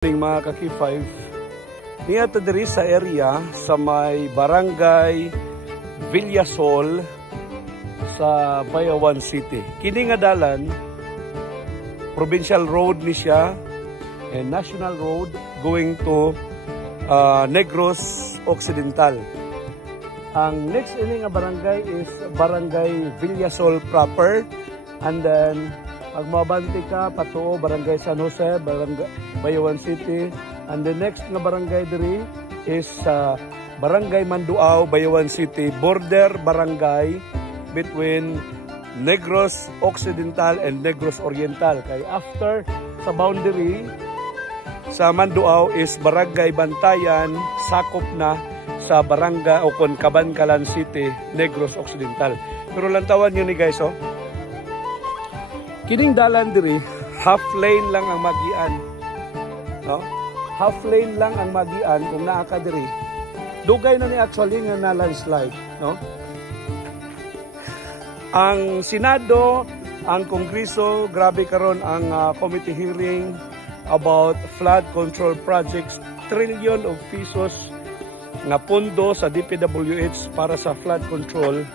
Mga ka-K5, niya diri sa area sa may barangay Villasol sa Bayawan City. Kini nga dalan, provincial road ni siya and national road going to Negros Occidental. Ang next ini nga barangay is barangay Villasol proper, and then pag mabanti ka, patuo, Barangay San Jose, Barangay Bayawan City. And the next nga barangay diri is Barangay Manduao, Bayawan City, border barangay between Negros Occidental and Negros Oriental. Kay after sa boundary sa Manduao is Barangay Bantayan, sakop na sa barangay o Cabancalan City, Negros Occidental. Pero lantawan nyo ni guys, oh. Kining dalan diri, half lane lang ang magian. No? Half lane lang ang magian kung naa ka diri. Dugay na ni actually nga na landslide, no? Ang Senado, ang Kongreso, grabe karon ang committee hearing about flood control projects, trillion of pesos nga pondo sa DPWH para sa flood control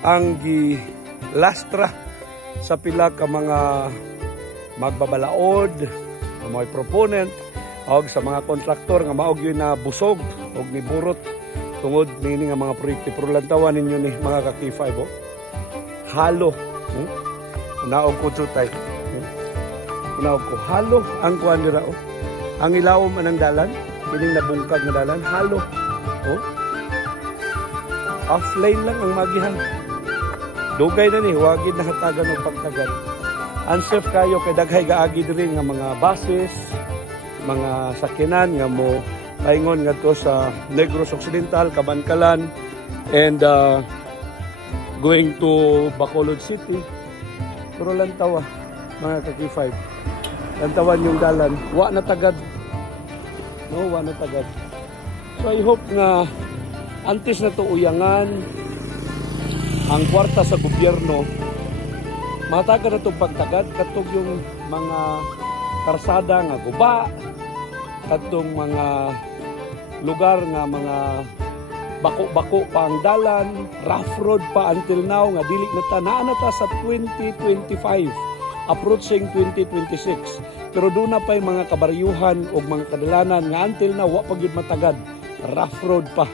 ang gilastra sa pila ka mga magbabalaod, mga proponent, o sa mga kontraktor nga maog yun na busog o niburot tungod nini nga mga proyekto. Pero lantawan ninyo ni mga ka-K5, oh. Halo. Unaog ko chutay. Unaog ko. Halo ang kuhan nila, oh. Ang ilawom anang dalan, kining nabungkag na dalan, halo. Oh. Off lane lang ang magihan. Dugay na ni, wagid na hatagan ng pagtagad. Unsafe kayo kay daghay gaagi diri nga mga buses, mga sakinan nga mo paingon ngadto sa Negros Occidental, Cabancalan, and going to Bacolod City. Pero lantawa, mga ka-K5. Lantawan yung dalan, wa na tagad. No, wa na tagad. So I hope nga antes na to uyangan ang kwarta sa gobyerno, mataga na itong pagtagad, katong yung mga karsada nga guba, katong mga lugar nga mga bako-bako pa ang dalan, rough road pa until now, nga dili na ta sa 2025, approaching 2026. Pero doon na pa yung mga kabaryuhan o mga kadalanan nga until now, wa pag yun matagad, rough road pa.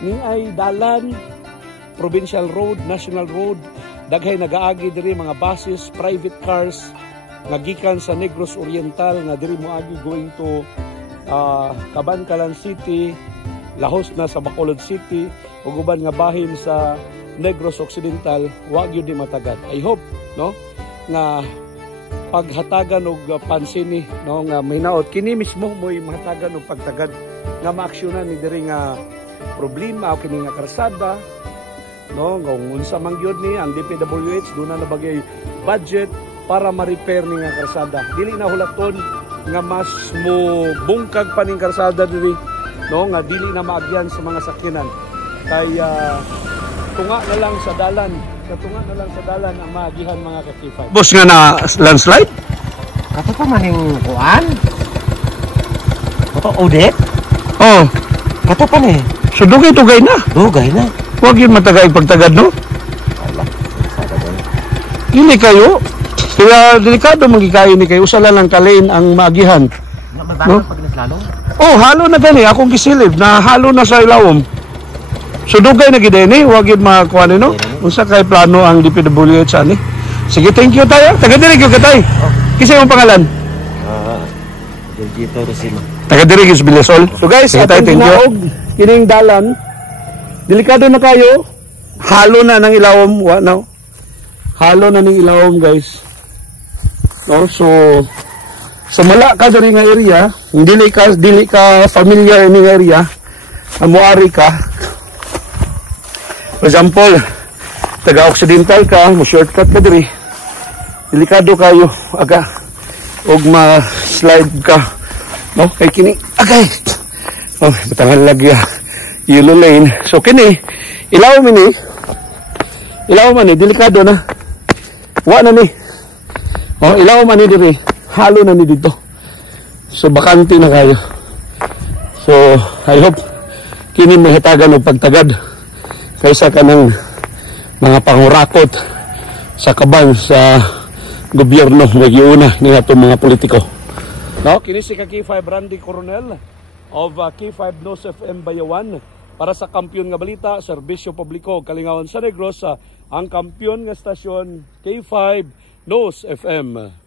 Ni ay dalan, provincial road, national road, daghay nagaagi diri mga buses, private cars nagikan sa Negros Oriental nga diri moagi going to Cabancalan City, lahos na sa Bacolod City, ug uban nga bahin sa Negros Occidental, wa gyud di matagad. I hope, no, nga paghatagan og pansin ni, no, nga mahinaot kini mismo mo'y mahatagan og pagtagad nga maaksyonan ni diri nga problema o kini nga karsada. No, kung unsa man gyud ni ang DPWH doon na nabagay budget para ma-repair ni nga karsada. Dili na hulaton nga mas mo bungkag pa ning karsada diri, no, nga dili na maagyan sa mga sakyanan. Kaya tunga na lang sa dalan, katunga na lang sa dalan ang maagihan mga ka-K5. Boss nga na landslide? Kato pa maning kuan? Kato audit? Oh, kato pa ni. So dugay-dugay na. Dugay na. Huwag yun matagay pagtagad, no? Ini kayo, kaya delikado magikain ni kayo, usala lang kalain ang maagihan. No? Pag naslalom? Oh, halo na gani, akong kisilib, na halo na sa ilawom. So dugay na gid ni, huwag yun makakuha ni, no? Unsa kay plano ang DPWH ani? Sige, thank you tayo. Taga-diri ka tayo. Kisa yung pangalan? Dito Rosima. Taga-diri sa Villasol. So guys, thank you. Kining dalan, delikado na kayo. Halo na ng ilawom. What now? Halo na ng ilawom, guys. No? So, sa mala ka diri nga area, dili ka familiar ni area, amuari ka. For example, taga-occidental ka, mo shortcut ka diri. Delikado kayo aga og ma-slide ka. No? Kay kini, agay. Oh, batangan lagi yellow lane. So kini ilaw man ni delikado na. Wa na ni. Oh, ilaw man ni diri. Halo na ni dito. So bakante na kayo. So I hope kini mahitagan og pagtagad kaysa kanang mga pangurakot sa kaban sa gobyerno magiuna ni atong mga politiko. No, kini si K5 Randy Coronel of K5 News FM Bayawan para sa Kampiyon nga Balita, Serbisyo Publiko, Kalingawan sa Negros, ang kampiyon nga stasyon K5 News FM.